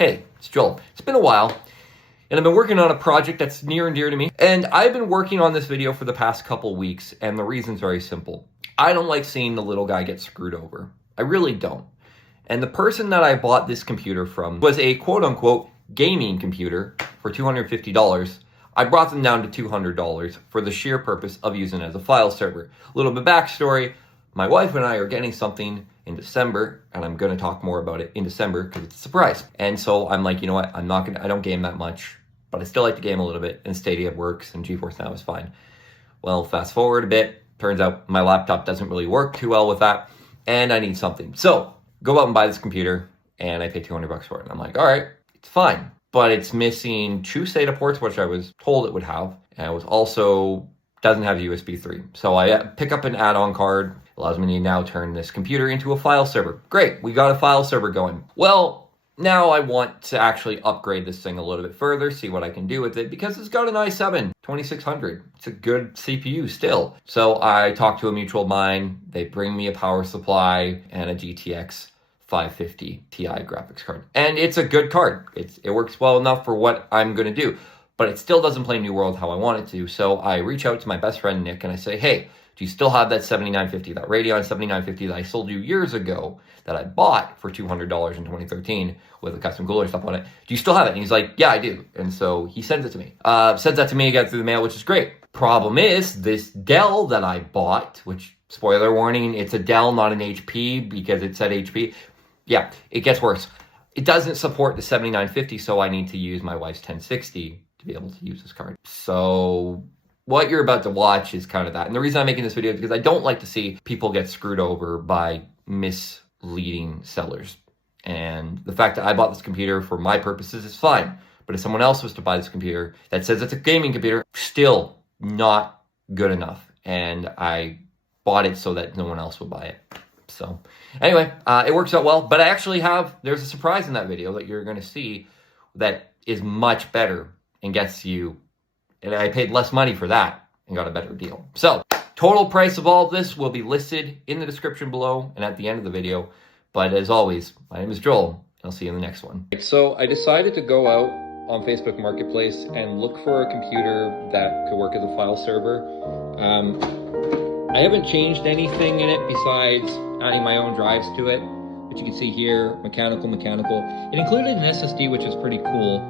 Hey, it's Joel. It's been a while, and I've been working on a project that's near and dear to me. And I've been working on this video for the past couple weeks, and the reason's very simple. I don't like seeing the little guy get screwed over. I really don't. And the person that I bought this computer from was a quote-unquote gaming computer for $250. I brought them down to $200 for the sheer purpose of using it as a file server. A little bit backstory. My wife and I are getting something in December, and I'm going to talk more about it in December because it's a surprise. And so I'm like, you know what? I don't game that much, but I still like to game a little bit, and Stadia works, and GeForce Now is fine. Well, fast forward a bit. Turns out my laptop doesn't really work too well with that, and I need something. So go out and buy this computer, and I pay $200 for it. And I'm like, all right, it's fine. But it's missing two SATA ports, which I was told it would have. And it was also doesn't have USB 3. So I pick up an add-on card. Allows me to now turn this computer into a file server. Great, we got a file server going. Well, now I want to actually upgrade this thing a little bit further, see what I can do with it, because it's got an i7 2600. It's a good CPU still. So I talked to a mutual of mine. They bring me a power supply and a GTX 550 Ti graphics card. And it's a good card. It works well enough for what I'm gonna do, but it still doesn't play New World how I want it to. So I reach out to my best friend, Nick, and I say, hey, do you still have that 7950, that Radeon 7950 that I sold you years ago that I bought for $200 in 2013 with a custom cooler stuff on it? Do you still have it? And he's like, yeah, I do. And so he sends it to me. Sends that to me again through the mail, which is great. Problem is, this Dell that I bought, which, spoiler warning, it's a Dell, not an HP, because it said HP. Yeah, it gets worse. It doesn't support the 7950, so I need to use my wife's 1060 to be able to use this card. So what you're about to watch is kind of that. And the reason I'm making this video is because I don't like to see people get screwed over by misleading sellers. And the fact that I bought this computer for my purposes is fine. But if someone else was to buy this computer that says it's a gaming computer, still not good enough. And I bought it so that no one else would buy it. So anyway, it works out well. But I actually there's a surprise in that video that you're going to see that is much better and gets you. And I paid less money for that and got a better deal. So, total price of all of this will be listed in the description below and at the end of the video. But as always, my name is Joel, and I'll see you in the next one. So, I decided to go out on Facebook Marketplace and look for a computer that could work as a file server. I haven't changed anything in it besides adding my own drives to it, which you can see here, mechanical. It included an SSD, which is pretty cool.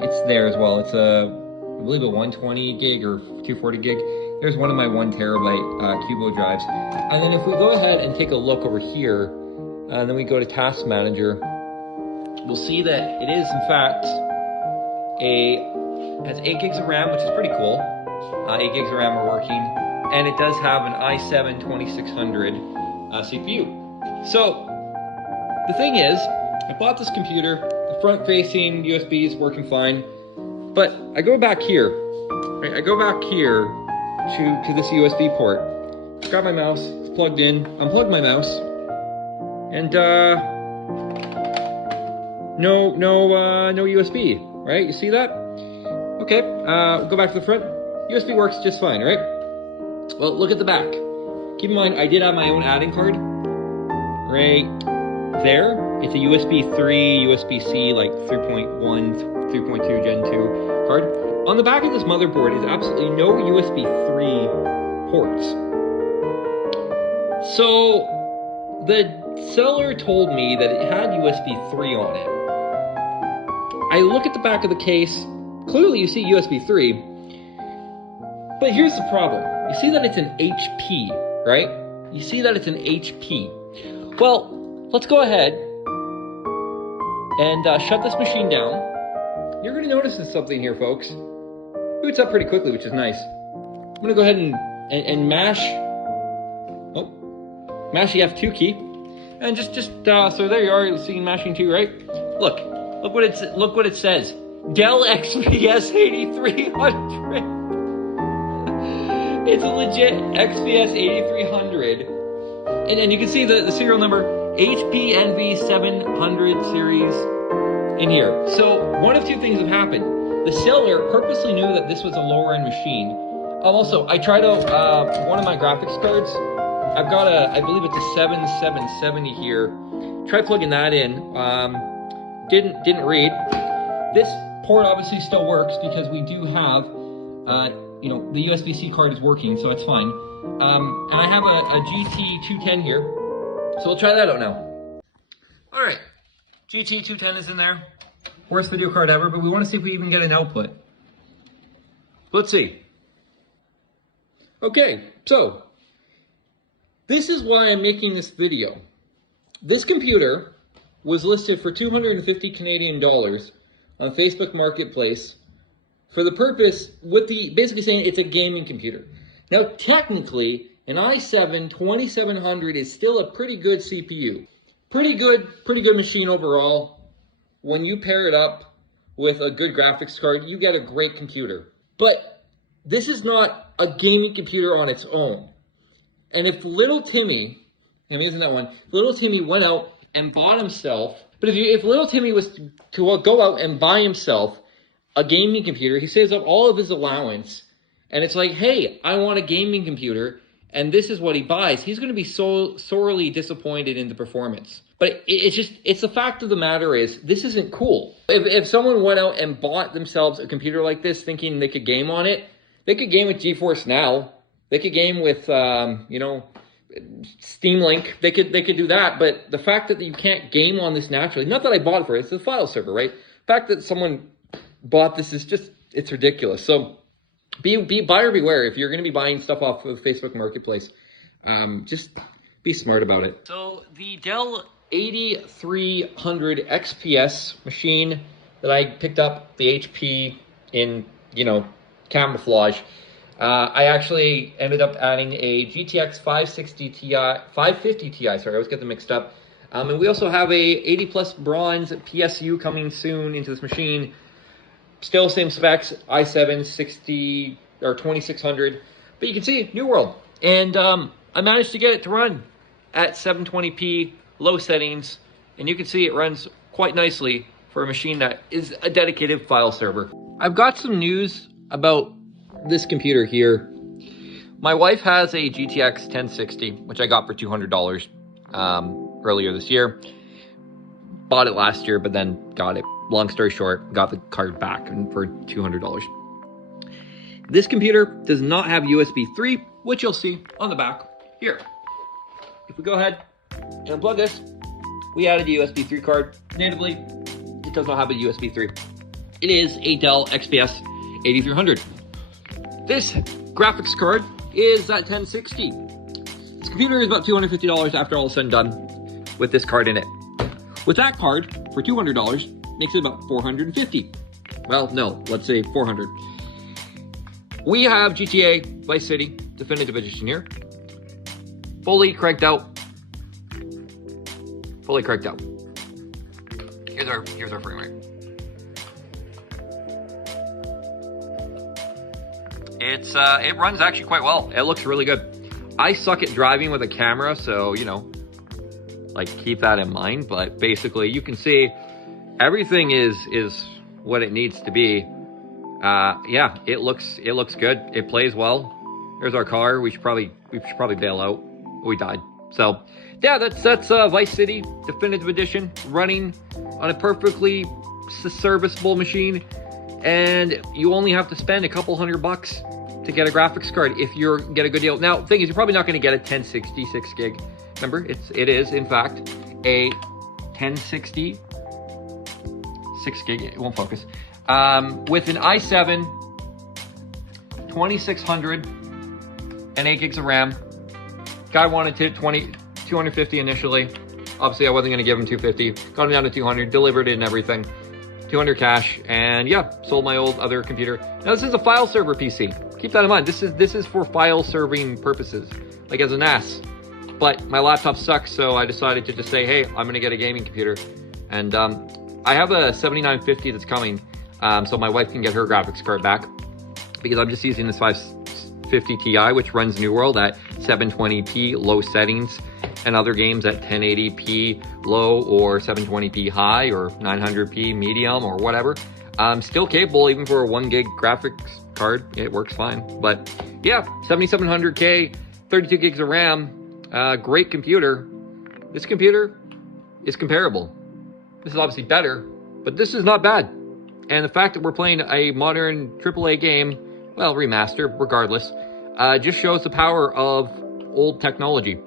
It's there as well. It's I believe a 120 gig or 240 gig. There's one of my 1 terabyte Cubo drives. And then if we go ahead and take a look over here, and then we go to Task Manager, we'll see that it is in fact has 8 gigs of RAM, which is pretty cool. 8 gigs of RAM are working, and it does have an i7 2600 CPU. So the thing is, I bought this computer. The front-facing USB is working fine. But I go back here, right? I go back here to this USB port, grab my mouse, it's plugged in, unplug my mouse, and no USB, right? You see that? Okay, go back to the front. USB works just fine, right? Well, look at the back. Keep in mind, I did have my own add-in card, right there. It's a USB 3, USB-C, like 3.1, 3.2 Gen 2 card. On the back of this motherboard is absolutely no USB 3 ports. So the seller told me that it had USB 3 on it. I look at the back of the case. Clearly you see USB 3. But here's the problem. You see that it's an HP, right? You see that it's an HP. Well, let's go ahead and shut this machine down. You're going to notice something here, folks. Boots up pretty quickly, which is nice. I'm going to go ahead and mash the F2 key, and just so there you are. You're seeing mashing 2, right? Look what it says. Dell XPS 8300. It's a legit XPS 8300, and you can see the serial number HPNV 700 series in here. So one of two things have happened. The seller purposely knew that this was a lower end machine. Also, I tried out one of my graphics cards. I've got I believe it's a 7770 here. Try plugging that in. didn't read. This port obviously still works because we do have, you know, the USB-C card is working, so it's fine. And I have a GT210 here, so we'll try that out now. All right, GT210 is in there. Worst video card ever, but we want to see if we even get an output. Let's see. Okay, so this is why I'm making this video. This computer was listed for 250 Canadian dollars on Facebook Marketplace for the purpose, with the basically saying it's a gaming computer. Now, technically, an i7-2700 is still a pretty good CPU. Pretty good machine overall. When you pair it up with a good graphics card, you get a great computer. But this is not a gaming computer on its own. And if little Timmy, isn't that one? Little Timmy went out and bought himself, but if little Timmy was to go out and buy himself a gaming computer, he saves up all of his allowance, and it's like, hey, I want a gaming computer, and this is what he buys, he's going to be so sorely disappointed in the performance. But it's the fact of the matter is, this isn't cool. If someone went out and bought themselves a computer like this thinking they could game on it, they could game with GeForce Now, they could game with, you know, Steam Link, they could do that. But the fact that you can't game on this naturally, not that I bought it for it, it's a file server, right? The fact that someone bought this is just, it's ridiculous. So be buyer beware. If you're going to be buying stuff off of Facebook Marketplace, just be smart about it. So the Dell 8300 XPS machine that I picked up, the HP in, you know, camouflage, I actually ended up adding a GTX 550 Ti, sorry, I always get them mixed up. And we also have a 80 plus bronze PSU coming soon into this machine. Still same specs, i7 60 or 2600, but you can see New World. And I managed to get it to run at 720p low settings, and you can see it runs quite nicely for a machine that is a dedicated file server. I've got some news about this computer here. My wife has a GTX 1060, which I got for $200 earlier this year. Bought it last year, but then got it. Long story short, got the card back for $200. This computer does not have USB 3, which you'll see on the back here. If we go ahead and unplug this, we added a USB 3 card. Natively, it does not have a USB 3. It is a Dell XPS 8300. This graphics card is at 1060. This computer is about $250 after all is said and done with this card in it. With that card, for $200, makes it about $450. Well, no, let's say $400. We have GTA Vice City Definitive Edition here. Fully cranked out. Fully cranked out. Here's our frame rate. It runs actually quite well. It looks really good. I suck at driving with a camera, so, you know, like, keep that in mind. But basically, you can see everything is what it needs to be. Yeah, it looks good. It plays well. There's our car. We should probably bail out. We died. So yeah, that's Vice City Definitive Edition running on a perfectly serviceable machine, and you only have to spend a couple $100 to get a graphics card if you get a good deal. Now, the thing is, you're probably not going to get a 1060 6 gig. Remember, it is in fact a 1060 6 gig. It won't focus. With an i7 2600 and 8 gigs of RAM. Guy wanted 250 initially. Obviously, I wasn't going to give him 250. Got him down to 200, delivered it and everything. 200 cash, and yeah, sold my old other computer. Now, this is a file server PC. Keep that in mind. This is for file serving purposes, like as a NAS. But my laptop sucks, so I decided to just say, hey, I'm going to get a gaming computer. And I have a 7950 that's coming, so my wife can get her graphics card back, because I'm just using this 550 Ti, which runs New World at 720p low settings, and other games at 1080p low or 720p high or 900p medium or whatever. Still capable even for a 1 gig graphics card. It works fine. But yeah, 7700K, 32 gigs of RAM, great computer. This computer is comparable. This is obviously better, But this is not bad. And the fact that we're playing a modern AAA game, well, remaster, regardless, just shows the power of old technology.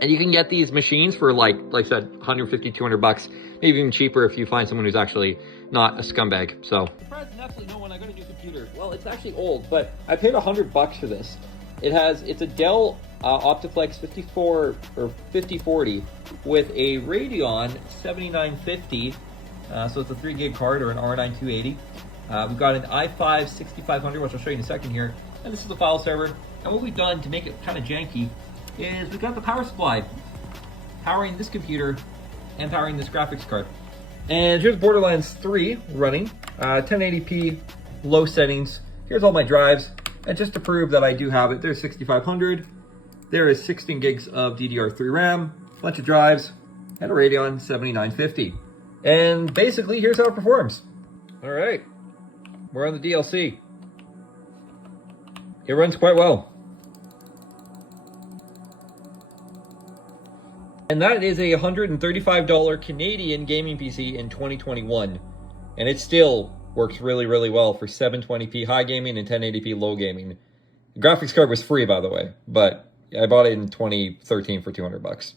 And you can get these machines for, like I said, 150, 200 bucks, maybe even cheaper if you find someone who's actually not a scumbag. So, surprised and absolutely no one. I got a new computer. Well, it's actually old, but I paid 100 bucks for this. It's a Dell Optiplex 54 or 5040 with a Radeon 7950. So it's a 3 gig card or an R9 280. We've got an i5 6500, which I'll show you in a second here. And this is the file server. And what we've done to make it kind of janky is we've got the power supply powering this computer and powering this graphics card. And here's Borderlands 3 running, 1080p, low settings. Here's all my drives. And just to prove that I do have it, there's 6500. There is 16 gigs of DDR3 RAM, a bunch of drives, and a Radeon 7950. And basically, here's how it performs. All right, we're on the DLC. It runs quite well. And that is a $135 Canadian gaming PC in 2021. And it still works really, really well for 720p high gaming and 1080p low gaming. The graphics card was free, by the way, but I bought it in 2013 for 200 bucks.